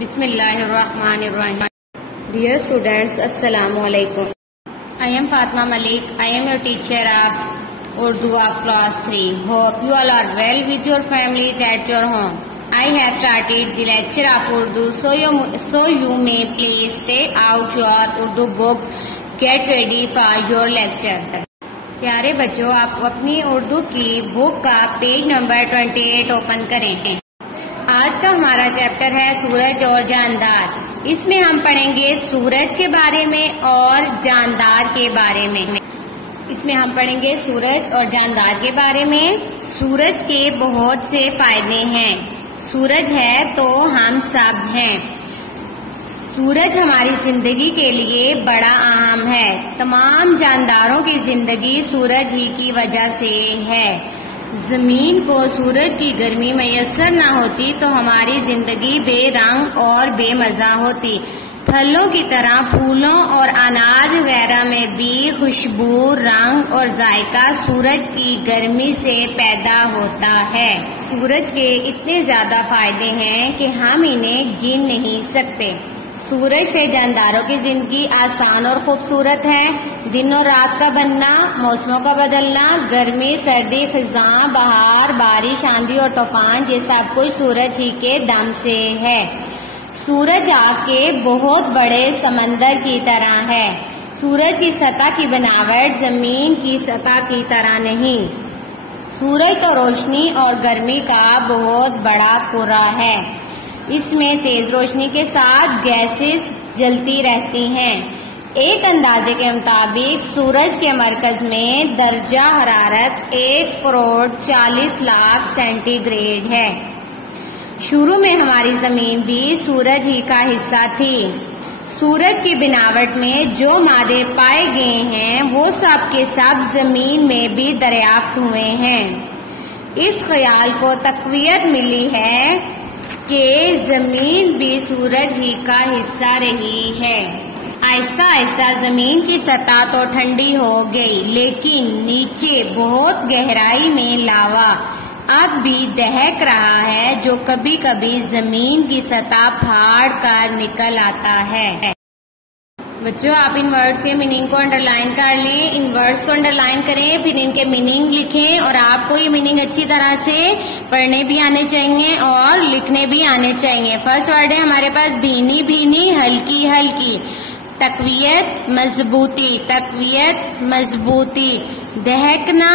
بسم اللہ الرحمن الرحیم. Dear students, Assalamu alaikum. I am Fatma Malik. I am your teacher of Urdu of class 3. Hope you all are well with your families at your home. I have started the lecture of Urdu, so you may please take out your Urdu books. Get ready for your lecture. پیارے بچوں، آپ اپنی اردو کی بک کا page number 28 open کریں. آج کا ہمارا چیپٹر ہے سورج اور جاندار. اس میں ہم پڑھیں گے سورج کے بارے میں اور جاندار کے بارے میں. اس میں ہم پڑھیں گے سورج اور جاندار کے بارے میں. سورج کے بہت سے فائدے ہیں. سورج ہے تو ہم سب ہیں. سورج ہماری زندگی کے لیے بڑا اہم ہے. تمام جانداروں کی زندگی سورج ہی کی وجہ سے ہے. زمین کو سورج کی گرمی میسر نہ ہوتی تو ہماری زندگی بے رنگ اور بے مزہ ہوتی. پھلوں کی طرح پھولوں اور اناج وغیرہ میں بھی خوشبو، رنگ اور ذائقہ سورج کی گرمی سے پیدا ہوتا ہے. سورج کے اتنے زیادہ فائدے ہیں کہ ہم انہیں گن نہیں سکتے. سورج سے جانداروں کی زندگی آسان اور خوبصورت ہے. دن اور رات کا بننا، موسموں کا بدلنا، گرمی، سردی، خزاں، بہار، بارش، آندھی اور طوفان، یہ سب کچھ سورج ہی کے دم سے ہے. سورج آگ کے بہت بڑے سمندر کی طرح ہے. سورج کی سطح کی بناوٹ زمین کی سطح کی طرح نہیں. سورج تو روشنی اور گرمی کا بہت بڑا کرہ ہے. اس میں تیز روشنی کے ساتھ گیسز جلتی رہتی ہیں. ایک اندازے کے مطابق سورج کے مرکز میں درجہ حرارت 1,40,00,000 سینٹی گریڈ ہے. شروع میں ہماری زمین بھی سورج ہی کا حصہ تھی. سورج کی بناوٹ میں جو مادے پائے گئے ہیں وہ سب کے سب زمین میں بھی دریافت ہوئے ہیں. اس خیال کو تقویت ملی ہے کہ زمین بھی سورج ہی کا حصہ رہی ہے. آہستہ آہستہ زمین کی سطح تو ٹھنڈی ہو گئی، لیکن نیچے بہت گہرائی میں لاوا اب بھی دہک رہا ہے، جو کبھی کبھی زمین کی سطح پھاڑ کر نکل آتا ہے. بچوں، آپ ان ورڈز کے میننگ کو انڈر لائن کر لیں. ان ورڈز کو انڈر لائن کریں، پھر ان کے میننگ لکھیں، اور آپ کو یہ میننگ اچھی طرح سے پڑھنے بھی آنے چاہیے اور لکھنے بھی آنے چاہیے. فرسٹ ورڈ ہے ہمارے پاس بھینی بھینی، ہلکی ہلکی. تقویت مضبوطی، تقویت مضبوطی. دہکنا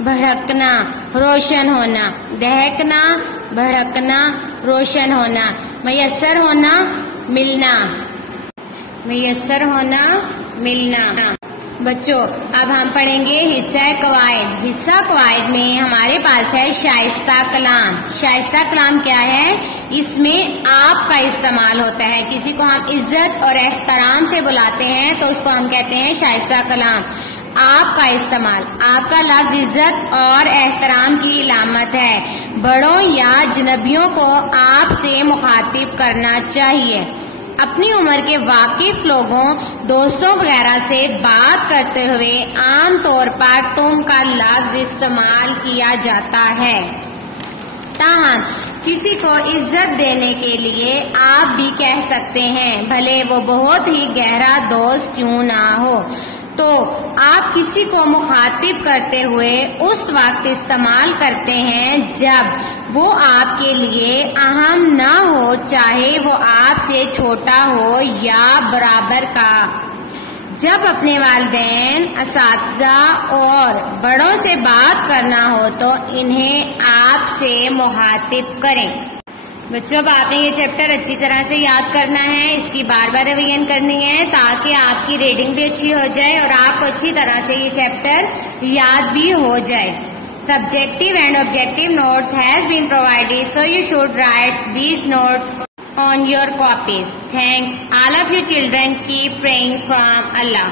بھڑکنا، روشن ہونا. دہکنا بھڑکنا، روشن ہونا. میسر ہونا، ملنا. میسر ہونا، ملنا. بچوں، اب ہم پڑھیں گے حصہ قواعد. حصہ قواعد میں ہمارے پاس ہے شائستہ کلام. شائستہ کلام کیا ہے؟ اس میں آپ کا استعمال ہوتا ہے. کسی کو ہم عزت اور احترام سے بلاتے ہیں تو اس کو ہم کہتے ہیں شائستہ کلام. آپ کا استعمال، آپ کا لفظ عزت اور احترام کی علامت ہے. بڑوں یا اجنبیوں کو آپ سے مخاطب کرنا چاہیے. اپنی عمر کے واقف لوگوں، دوستوں وغیرہ سے بات کرتے ہوئے عام طور پر تم کا لفظ استعمال کیا جاتا ہے. تاہم کسی کو عزت دینے کے لیے آپ بھی کہہ سکتے ہیں، بھلے وہ بہت ہی گہرا دوست کیوں نہ ہو. تو آپ کسی کو مخاطب کرتے ہوئے اس وقت استعمال کرتے ہیں جب وہ آپ کے لیے اہم نہ ہو، چاہے وہ آپ سے چھوٹا ہو یا برابر کا. جب اپنے والدین، اساتذہ اور بڑوں سے بات کرنا ہو تو انہیں آپ سے مخاطب کریں. بچوں، اب آپ نے یہ چیپٹر اچھی طرح سے یاد کرنا ہے. اس کی بار بار ریویژن کرنی ہے تاکہ آپ کی ریڈنگ بھی اچھی ہو جائے اور آپ کو اچھی طرح سے یہ چیپٹر یاد بھی ہو جائے. Subjective and objective notes has been provided, so you should write these notes on your copies. Thanks. All of you children keep praying from Allah.